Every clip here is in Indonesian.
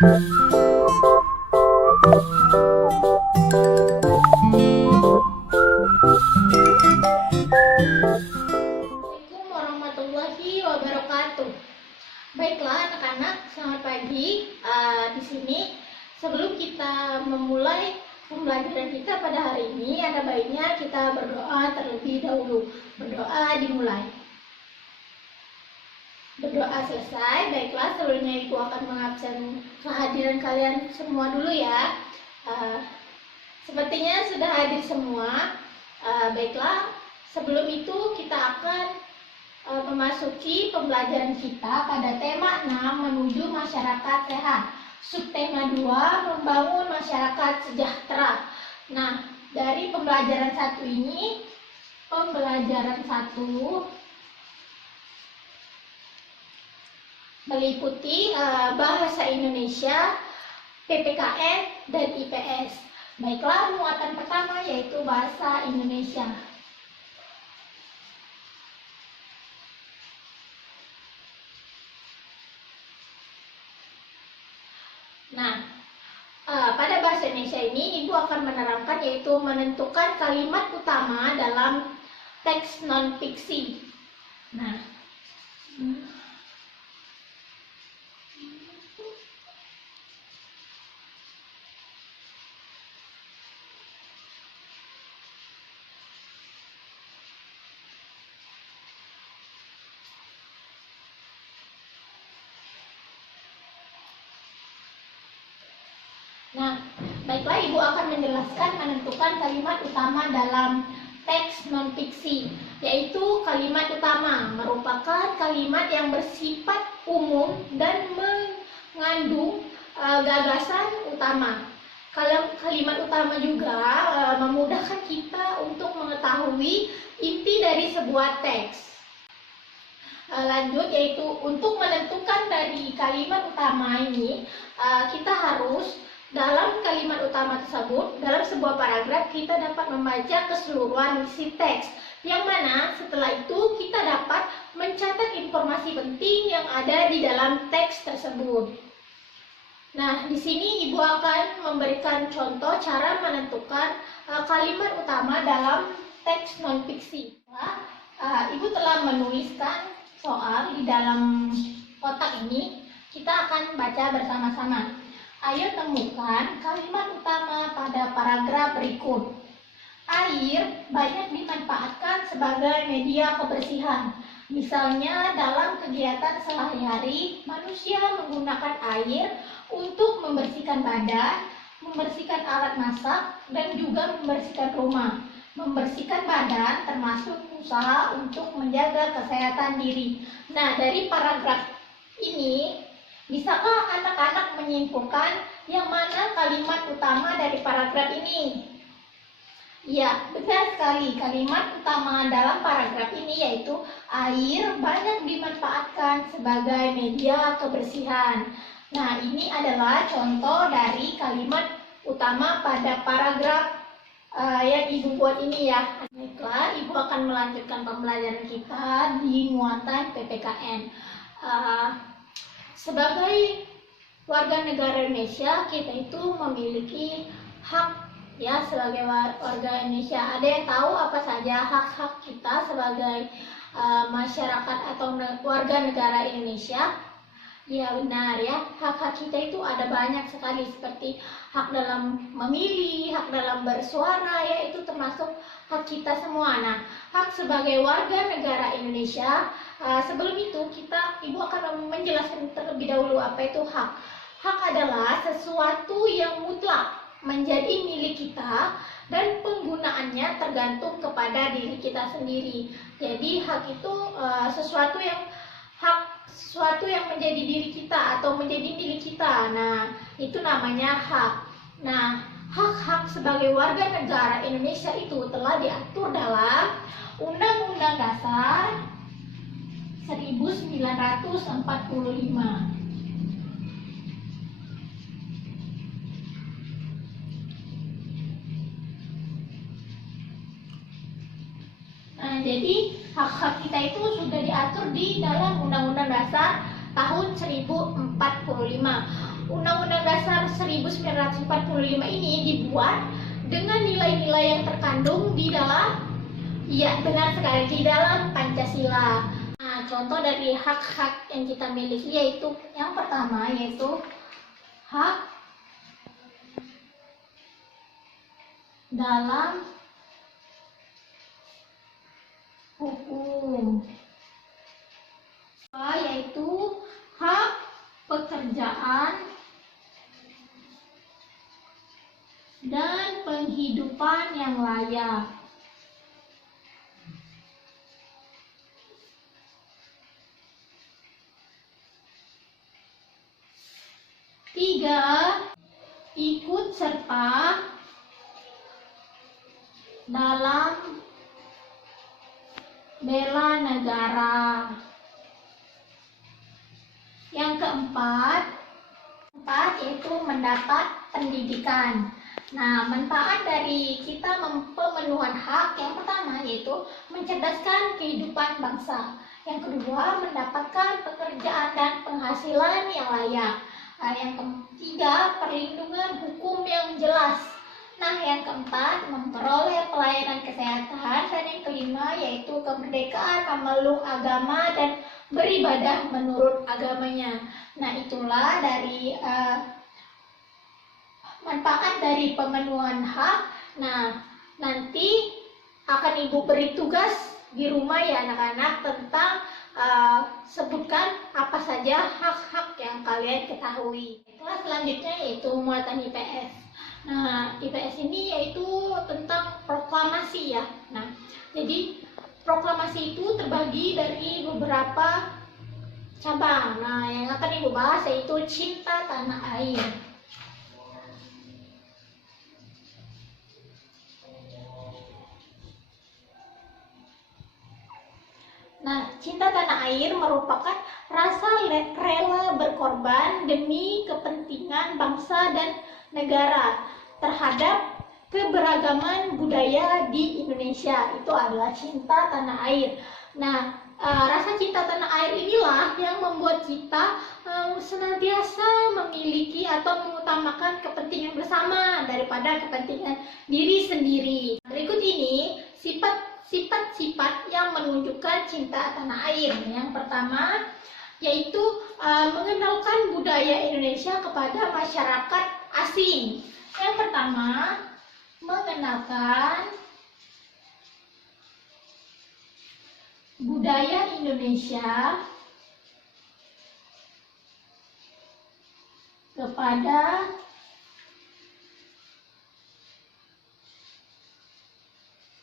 Assalamualaikum warahmatullahi wabarakatuh. Baiklah anak-anak, selamat pagi. Di sini sebelum kita memulai pembelajaran kita pada hari ini, ada baiknya kita berdoa terlebih dahulu. Berdoa dimulai. Berdoa selesai, baiklah sebelumnya Ibu akan mengabsen kehadiran kalian semua dulu ya. Sepertinya sudah hadir semua. Baiklah, sebelum itu kita akan memasuki pembelajaran kita pada tema 6 menuju masyarakat sehat. Subtema 2 membangun masyarakat sejahtera. Nah, dari pembelajaran 1 ini, pembelajaran 1 meliputi bahasa Indonesia, PPKN, dan IPS. Baiklah, muatan pertama yaitu bahasa Indonesia. Nah, pada bahasa Indonesia ini Ibu akan menerangkan yaitu menentukan kalimat utama dalam teks non-fiksi. Nah, baiklah Ibu akan menjelaskan menentukan kalimat utama dalam teks non-fiksi, yaitu kalimat utama merupakan kalimat yang bersifat umum dan mengandung gagasan utama. Kalau kalimat utama juga memudahkan kita untuk mengetahui inti dari sebuah teks. Lanjut, yaitu untuk menentukan dari kalimat utama ini, kita harus dalam kalimat utama tersebut, dalam sebuah paragraf kita dapat membaca keseluruhan isi teks, yang mana setelah itu kita dapat mencatat informasi penting yang ada di dalam teks tersebut. Nah, di sini Ibu akan memberikan contoh cara menentukan kalimat utama dalam teks non-fiksi. Ibu telah menuliskan soal di dalam kotak ini, kita akan baca bersama-sama. Ayo temukan kalimat utama pada paragraf berikut. Air banyak dimanfaatkan sebagai media kebersihan. Misalnya dalam kegiatan sehari-hari, manusia menggunakan air untuk membersihkan badan, membersihkan alat masak, dan juga membersihkan rumah. Membersihkan badan termasuk usaha untuk menjaga kesehatan diri. Nah, dari paragraf ini, bisakah anak-anak menyimpulkan yang mana kalimat utama dari paragraf ini? Ya, benar sekali. Kalimat utama dalam paragraf ini yaitu air banyak dimanfaatkan sebagai media kebersihan. Nah, ini adalah contoh dari kalimat utama pada paragraf yang Ibu buat ini ya. Baiklah, Ibu akan melanjutkan pembelajaran kita di muatan PPKN. Sebagai warga negara Indonesia, kita itu memiliki hak ya sebagai warga Indonesia. Ada yang tahu apa saja hak-hak kita sebagai masyarakat atau warga negara Indonesia? Ya benar ya, hak-hak kita itu ada banyak sekali, seperti hak dalam memilih, hak dalam bersuara, ya itu termasuk hak kita semua. Nah, hak sebagai warga negara Indonesia, sebelum itu Ibu akan menjelaskan terlebih dahulu apa itu hak. Hak adalah sesuatu yang mutlak menjadi milik kita dan penggunaannya tergantung kepada diri kita sendiri. Jadi hak itu sesuatu yang menjadi diri kita atau menjadi milik kita. Nah, itu namanya hak. Nah, hak-hak sebagai warga negara Indonesia itu telah diatur dalam Undang-Undang Dasar 1945. Jadi hak-hak kita itu sudah diatur di dalam Undang-Undang Dasar tahun 1045. Undang-Undang Dasar 1945 ini dibuat dengan nilai-nilai yang terkandung di dalam, ya benar sekali, di dalam Pancasila. Nah, contoh dari hak-hak yang kita miliki yaitu yang pertama yaitu hak dalam hukum, yaitu hak pekerjaan dan penghidupan yang layak. Tiga, ikut serta dalam bela negara. Yang keempat yaitu mendapat pendidikan. Nah, manfaat dari kita pemenuhan hak yang pertama yaitu mencerdaskan kehidupan bangsa. Yang kedua, mendapatkan pekerjaan dan penghasilan yang layak. Nah, yang ketiga, perlindungan hukum yang jelas. Nah, yang keempat, memperoleh pelayanan kesehatan. Dan yang kelima yaitu kemerdekaan memeluk agama dan beribadah menurut agamanya. Nah, itulah dari manfaat dari pemenuhan hak. Nah, nanti akan Ibu beri tugas di rumah ya anak-anak tentang sebutkan apa saja hak-hak yang kalian ketahui. Kelas selanjutnya yaitu muatan IPS. Nah, IPS ini yaitu tentang proklamasi ya. Nah, jadi proklamasi itu terbagi dari beberapa cabang. Nah, yang akan Ibu bahas yaitu cinta tanah air. Nah, cinta tanah air merupakan rasa rela berkorban demi kepentingan bangsa dan negara terhadap keberagaman budaya di Indonesia. Itu adalah cinta tanah air. Nah, rasa cinta tanah air inilah yang membuat kita senantiasa memiliki atau mengutamakan kepentingan bersama daripada kepentingan diri sendiri. Berikut ini sifat-sifat yang menunjukkan cinta tanah air. Yang pertama yaitu mengenalkan budaya Indonesia kepada masyarakat asing. Yang pertama, mengenalkan budaya Indonesia kepada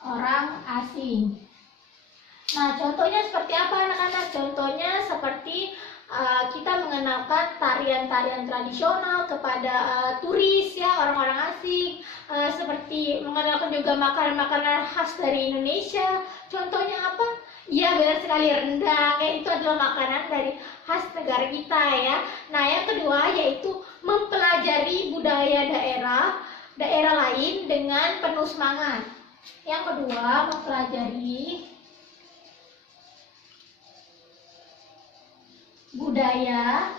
orang asing. Nah, contohnya seperti apa anak-anak? Contohnya seperti kita mengenalkan tarian-tarian tradisional kepada turis ya, orang-orang asing. Seperti mengenalkan juga makanan-makanan khas dari Indonesia. Contohnya apa? Iya, benar sekali, rendang. Ya, itu adalah makanan dari khas negara kita ya. Nah, yang kedua yaitu mempelajari budaya daerah lain dengan penuh semangat. Yang kedua, mempelajari budaya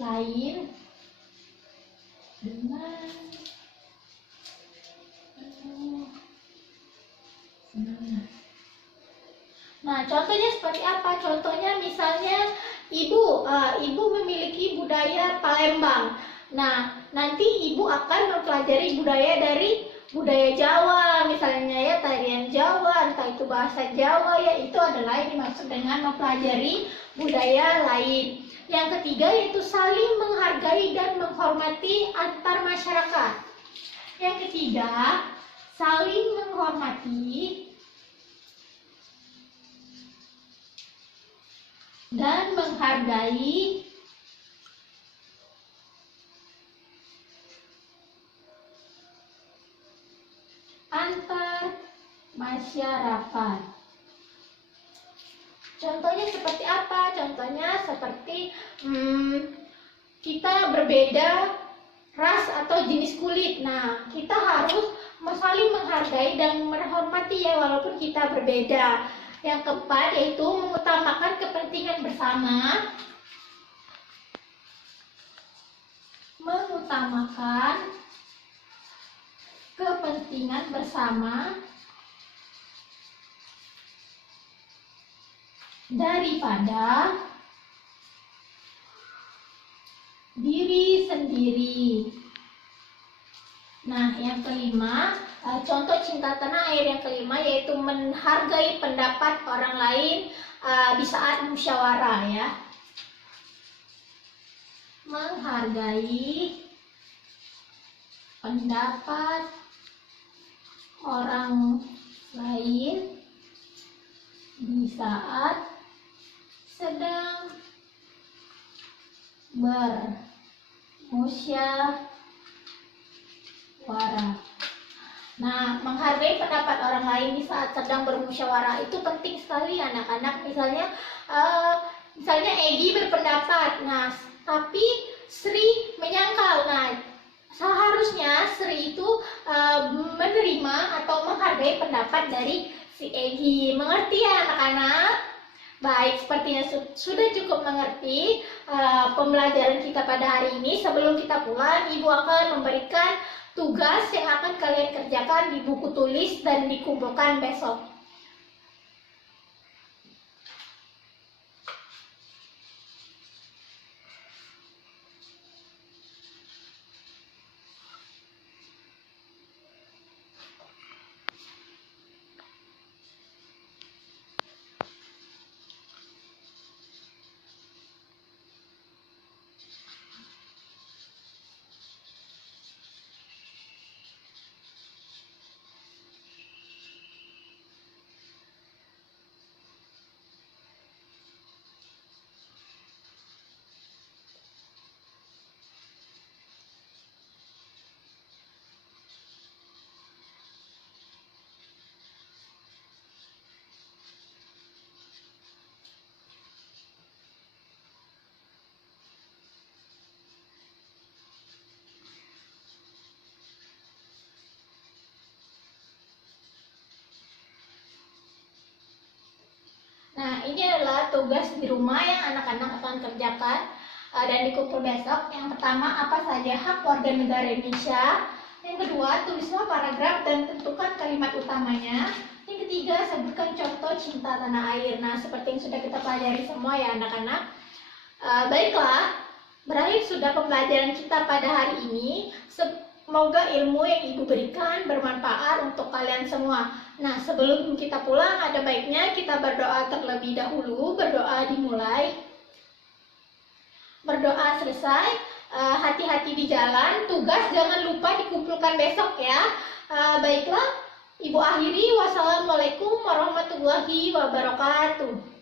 lain dengan penuh semangat. Nah, contohnya seperti apa? Contohnya misalnya ibu memiliki budaya Palembang. Nah, nanti ibu akan mempelajari budaya Jawa, misalnya ya tarian Jawa, entah itu bahasa Jawa ya, itu adalah yang dimaksud dengan mempelajari budaya lain. Yang ketiga yaitu saling menghargai dan menghormati antar masyarakat. Yang ketiga, saling menghormati dan menghargai antar masyarakat. Contohnya seperti apa? Contohnya seperti kita berbeda ras atau jenis kulit. Nah, kita harus saling menghargai dan menghormati ya walaupun kita berbeda. Yang keempat yaitu mengutamakan kepentingan bersama mengutamakan kepentingan bersama daripada diri sendiri. Nah, yang kelima, contoh cinta tanah air yang kelima yaitu menghargai pendapat orang lain di saat musyawarah ya. Menghargai pendapat orang lain di saat sedang bermusyawarah. Nah, menghargai pendapat orang lain di saat sedang bermusyawarah itu penting sekali anak-anak. Misalnya Egi berpendapat, nah tapi Sri menyangkal. Nah, seharusnya Sri itu menerima atau menghargai pendapat dari si Egi. Mengerti ya anak-anak? Baik, sepertinya sudah cukup mengerti pembelajaran kita pada hari ini. Sebelum kita pulang, Ibu akan memberikan tugas yang akan kalian kerjakan di buku tulis dan dikumpulkan besok. Nah, ini adalah tugas di rumah yang anak-anak akan kerjakan dan dikumpul besok. Yang pertama, apa saja hak warga negara Indonesia. Yang kedua, tulislah paragraf dan tentukan kalimat utamanya. Yang ketiga, sebutkan contoh cinta tanah air. Nah, seperti yang sudah kita pelajari semua ya anak-anak. Baiklah, berakhir sudah pembelajaran kita pada hari ini. Semoga ilmu yang Ibu berikan bermanfaat untuk kalian semua. Nah, sebelum kita pulang, ada baiknya kita berdoa terlebih dahulu. Berdoa dimulai. Berdoa selesai. Hati-hati di jalan. Tugas jangan lupa dikumpulkan besok ya. Baiklah, Ibu akhiri. Wassalamualaikum warahmatullahi wabarakatuh.